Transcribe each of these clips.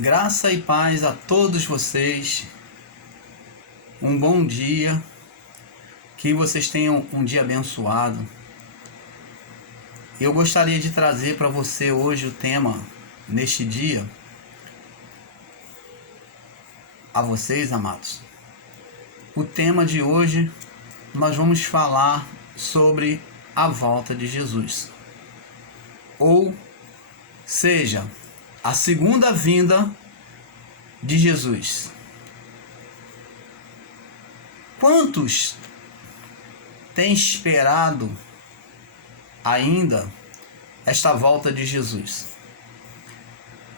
Graça e paz a todos vocês. Um bom dia. Que vocês tenham um dia abençoado. Eu gostaria de trazer para você hoje o tema, neste dia, a vocês, amados. O tema de hoje, nós vamos falar sobre a volta de Jesus. Ou seja, a segunda vinda de Jesus. Quantos têm esperado ainda esta volta de Jesus?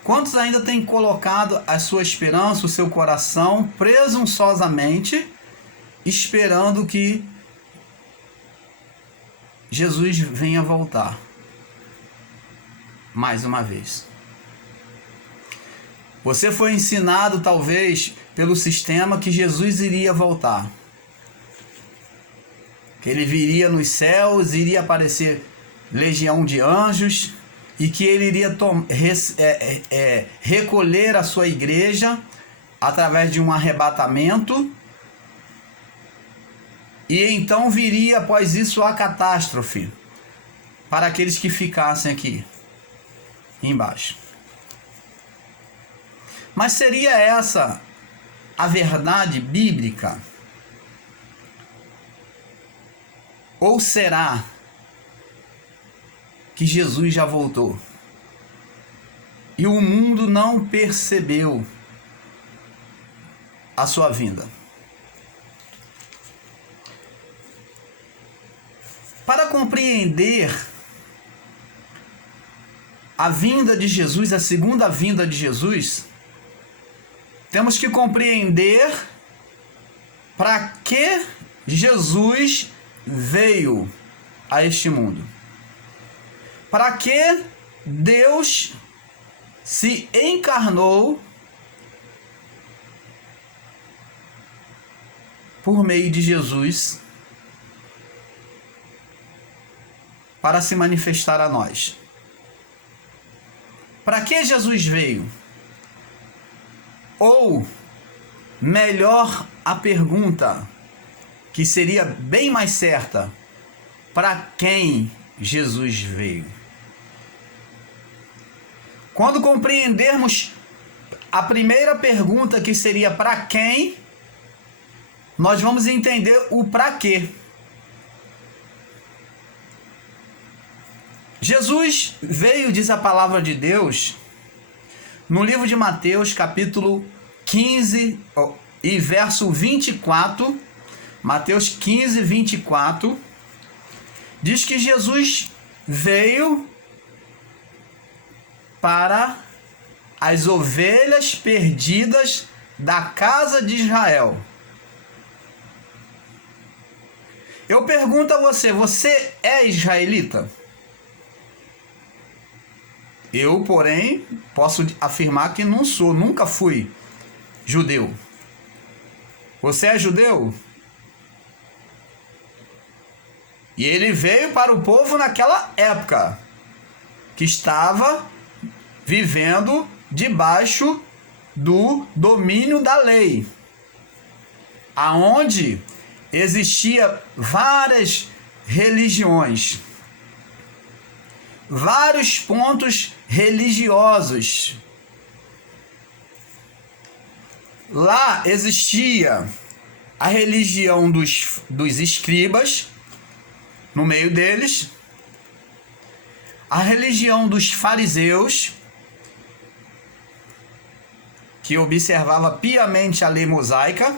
Quantos ainda têm colocado a sua esperança, o seu coração presunçosamente, esperando que Jesus venha voltar mais uma vez? Você foi ensinado, talvez, pelo sistema que Jesus iria voltar. Que ele viria nos céus, iria aparecer legião de anjos e que ele iria recolher a sua igreja através de um arrebatamento. E então viria após isso a catástrofe para aqueles que ficassem aqui embaixo. Mas seria essa a verdade bíblica? Ou será que Jesus já voltou e o mundo não percebeu a sua vinda? Para compreender a vinda de Jesus, a segunda vinda de Jesus, temos que compreender para que Jesus veio a este mundo. Para que Deus se encarnou por meio de Jesus para se manifestar a nós. Para que Jesus veio? Ou, melhor a pergunta, que seria bem mais certa, para quem Jesus veio? Quando compreendermos a primeira pergunta, que seria para quem, nós vamos entender o para quê. Jesus veio, diz a palavra de Deus, no livro de Mateus, capítulo 15 e verso 24, Mateus 15, 24, diz que Jesus veio para as ovelhas perdidas da casa de Israel. Eu pergunto a você, você é israelita? Eu, porém, posso afirmar que não sou, nunca fui judeu. Você é judeu? E ele veio para o povo naquela época, que estava vivendo debaixo do domínio da lei, aonde existia várias religiões, vários pontos religiosos. Lá existia a religião dos escribas, no meio deles, a religião dos fariseus, que observava piamente a lei mosaica,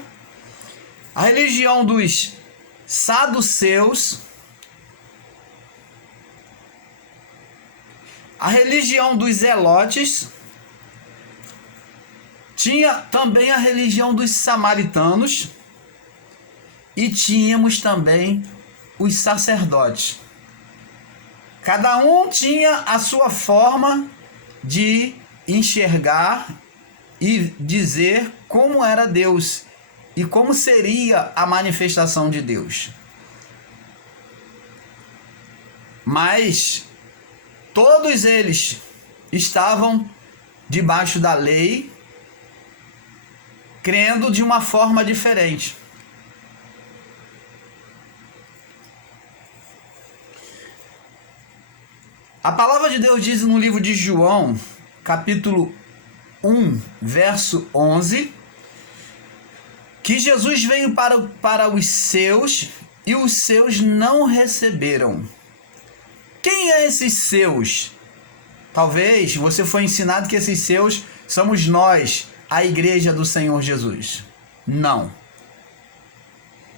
a religião dos saduceus, a religião dos zelotes, tinha também a religião dos samaritanos e tínhamos também os sacerdotes. Cada um tinha a sua forma de enxergar e dizer como era Deus e como seria a manifestação de Deus. Mas todos eles estavam debaixo da lei crendo de uma forma diferente. A palavra de Deus diz no livro de João, capítulo 1, verso 11, que Jesus veio para os seus e os seus não receberam. Quem é esses seus? Talvez você foi ensinado que esses seus somos nós, a igreja do Senhor Jesus. Não.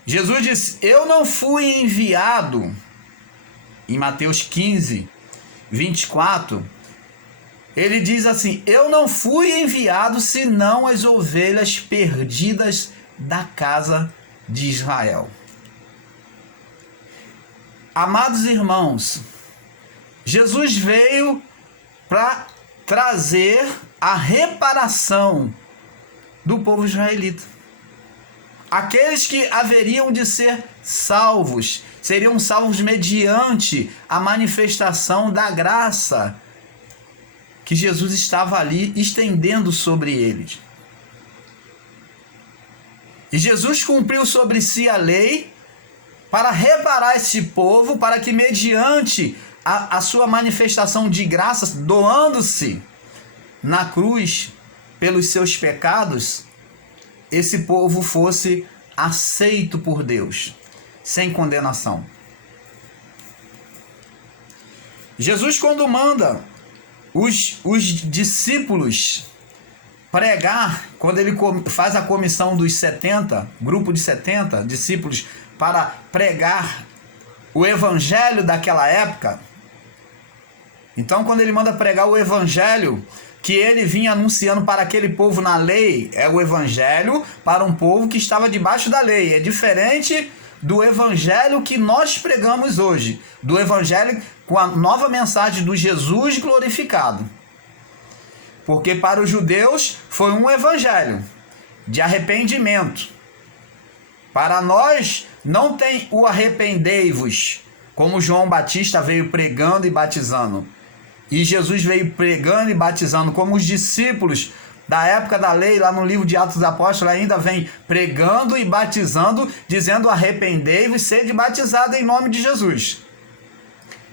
Jesus disse: eu não fui enviado, em Mateus 15, 24, ele diz assim: eu não fui enviado senão as ovelhas perdidas da casa de Israel. Amados irmãos, Jesus veio para trazer a reparação do povo israelita. Aqueles que haveriam de ser salvos, seriam salvos mediante a manifestação da graça que Jesus estava ali estendendo sobre eles. E Jesus cumpriu sobre si a lei para reparar esse povo, para que mediante a sua manifestação de graça, doando-se na cruz pelos seus pecados, esse povo fosse aceito por Deus, sem condenação. Jesus, quando manda os discípulos pregar, quando ele faz a comissão dos 70, grupo de 70 discípulos, para pregar o evangelho daquela época, então quando ele manda pregar o evangelho que ele vinha anunciando para aquele povo na lei, é o evangelho para um povo que estava debaixo da lei. É diferente do evangelho que nós pregamos hoje, do evangelho com a nova mensagem do Jesus glorificado. Porque para os judeus foi um evangelho de arrependimento. Para nós não tem o arrependei-vos, como João Batista veio pregando e batizando. E Jesus veio pregando e batizando, como os discípulos da época da lei, lá no livro de Atos dos Apóstolos, ainda vem pregando e batizando, dizendo: arrependei-vos e sede batizado em nome de Jesus.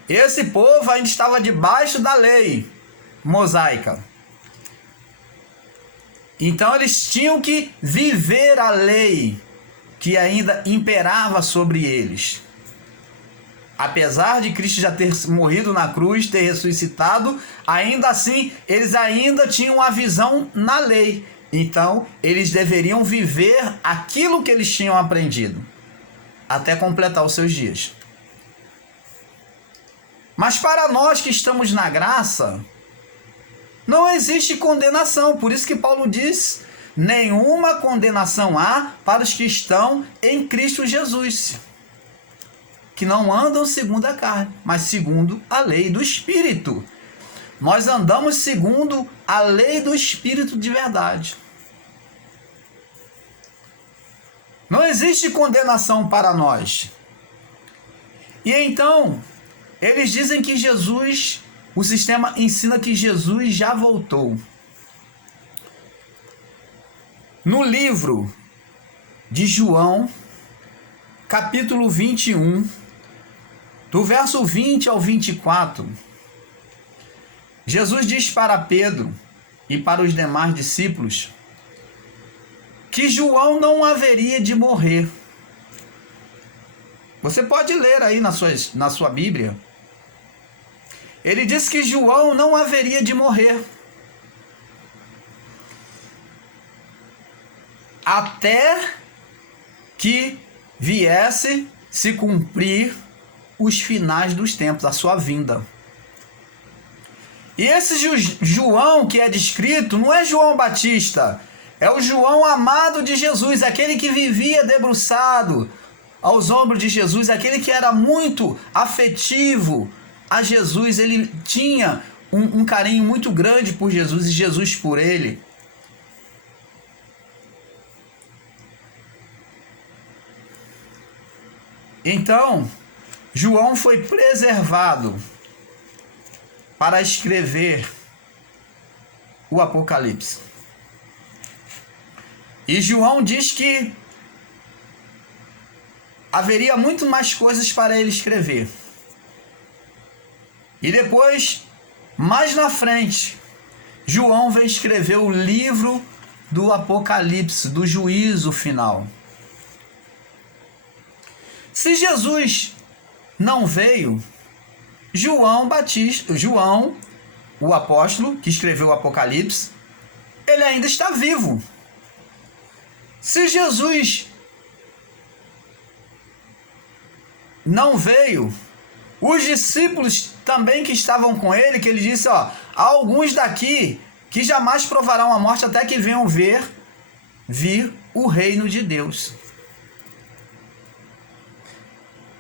Esse povo ainda estava debaixo da lei mosaica. Então eles tinham que viver a lei que ainda imperava sobre eles. Apesar de Cristo já ter morrido na cruz, ter ressuscitado, ainda assim, eles ainda tinham a visão na lei. Então, eles deveriam viver aquilo que eles tinham aprendido, até completar os seus dias. Mas para nós que estamos na graça, não existe condenação. Por isso que Paulo diz: nenhuma condenação há para os que estão em Cristo Jesus, que não andam segundo a carne, mas segundo a lei do Espírito. Nós andamos segundo a lei do Espírito de verdade. Não existe condenação para nós. E então, eles dizem que Jesus, o sistema ensina que Jesus já voltou. No livro de João, capítulo 21, do verso 20 ao 24, Jesus diz para Pedro e para os demais discípulos que João não haveria de morrer. Você pode ler aí na sua Bíblia. Ele diz que João não haveria de morrer até que viesse se cumprir os finais dos tempos, a sua vinda. E esse João que é descrito não é João Batista, é o João amado de Jesus, aquele que vivia debruçado aos ombros de Jesus, aquele que era muito afetivo a Jesus. Ele tinha um carinho muito grande por Jesus e Jesus por ele. Então, João foi preservado para escrever o Apocalipse. E João diz que haveria muito mais coisas para ele escrever. E depois, mais na frente, João vem escrever o livro do Apocalipse, do juízo final. Se Jesus não veio, João, o apóstolo que escreveu o Apocalipse, ele ainda está vivo. Se Jesus não veio, os discípulos também que estavam com ele, que ele disse, há alguns daqui que jamais provarão a morte até que venham vir o reino de Deus.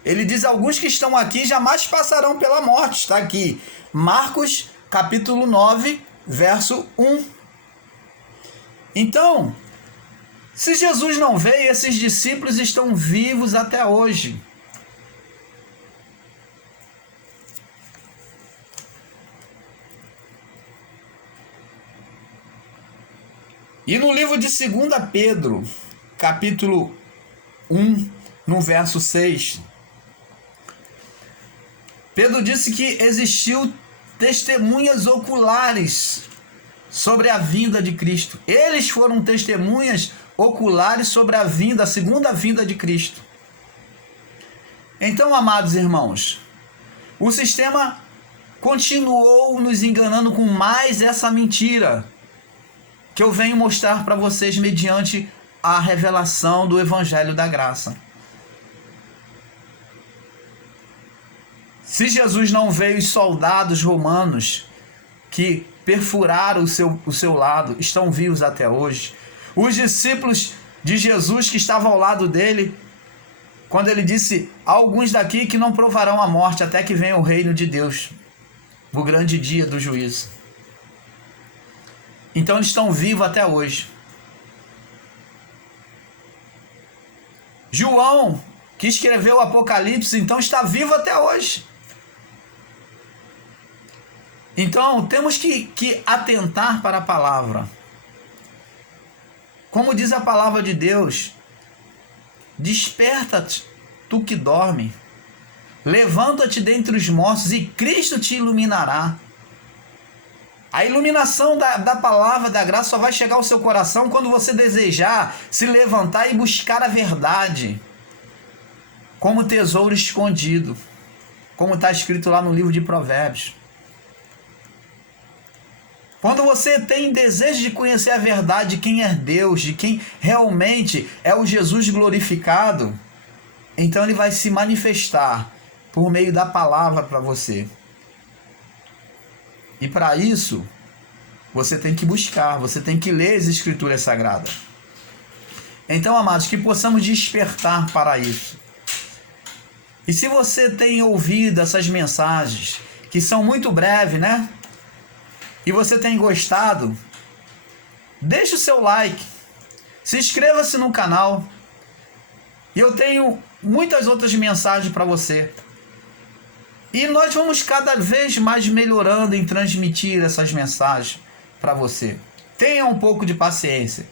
Ele diz, alguns que estão aqui jamais passarão pela morte. Está aqui, Marcos capítulo 9, verso 1. Então, se Jesus não veio, esses discípulos estão vivos até hoje. E no livro de 2 Pedro, capítulo 1, no verso 6, Pedro disse que existiu testemunhas oculares sobre a vinda de Cristo. Eles foram testemunhas oculares sobre a segunda vinda de Cristo. Então, amados irmãos, o sistema continuou nos enganando com mais essa mentira que eu venho mostrar para vocês mediante a revelação do Evangelho da Graça. Se Jesus não veio, os soldados romanos que perfuraram o seu lado estão vivos até hoje. Os discípulos de Jesus que estavam ao lado dele, quando ele disse, há alguns daqui que não provarão a morte até que venha o reino de Deus, o grande dia do juízo. Então eles estão vivos até hoje. João, que escreveu o Apocalipse, então está vivo até hoje. Então temos que atentar para a palavra. Como diz a palavra de Deus, desperta-te, tu que dorme, levanta-te dentre os mortos e Cristo te iluminará. A iluminação da palavra da graça só vai chegar ao seu coração quando você desejar se levantar e buscar a verdade como tesouro escondido, como está escrito lá no livro de Provérbios. Quando você tem desejo de conhecer a verdade de quem é Deus, de quem realmente é o Jesus glorificado, então ele vai se manifestar por meio da palavra para você. E para isso, você tem que buscar, você tem que ler as Escrituras Sagradas. Então, amados, que possamos despertar para isso. E se você tem ouvido essas mensagens, que são muito breves, né? E você tem gostado, deixe o seu like, se inscreva-se no canal. E eu tenho muitas outras mensagens para você. E nós vamos cada vez mais melhorando em transmitir essas mensagens para você. Tenha um pouco de paciência.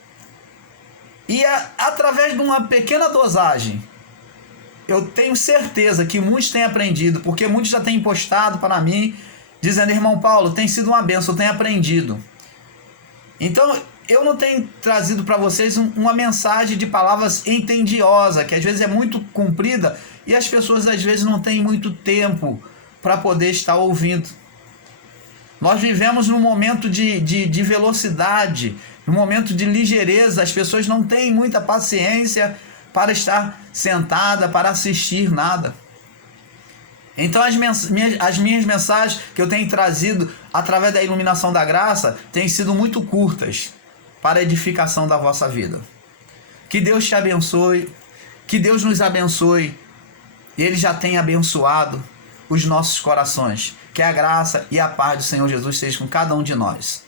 E através de uma pequena dosagem, eu tenho certeza que muitos têm aprendido, porque muitos já têm postado para mim, dizendo, irmão Paulo, tem sido uma bênção, eu tenho aprendido. Então, eu não tenho trazido para vocês uma mensagem de palavras entendiosas, que às vezes é muito comprida e as pessoas às vezes não têm muito tempo para poder estar ouvindo. Nós vivemos num momento de velocidade, num momento de ligeireza, as pessoas não têm muita paciência para estar sentada, para assistir nada. Então as minhas mensagens que eu tenho trazido através da iluminação da graça têm sido muito curtas para a edificação da vossa vida. Que Deus te abençoe, que Deus nos abençoe. Ele já tem abençoado os nossos corações. Que a graça e a paz do Senhor Jesus seja com cada um de nós.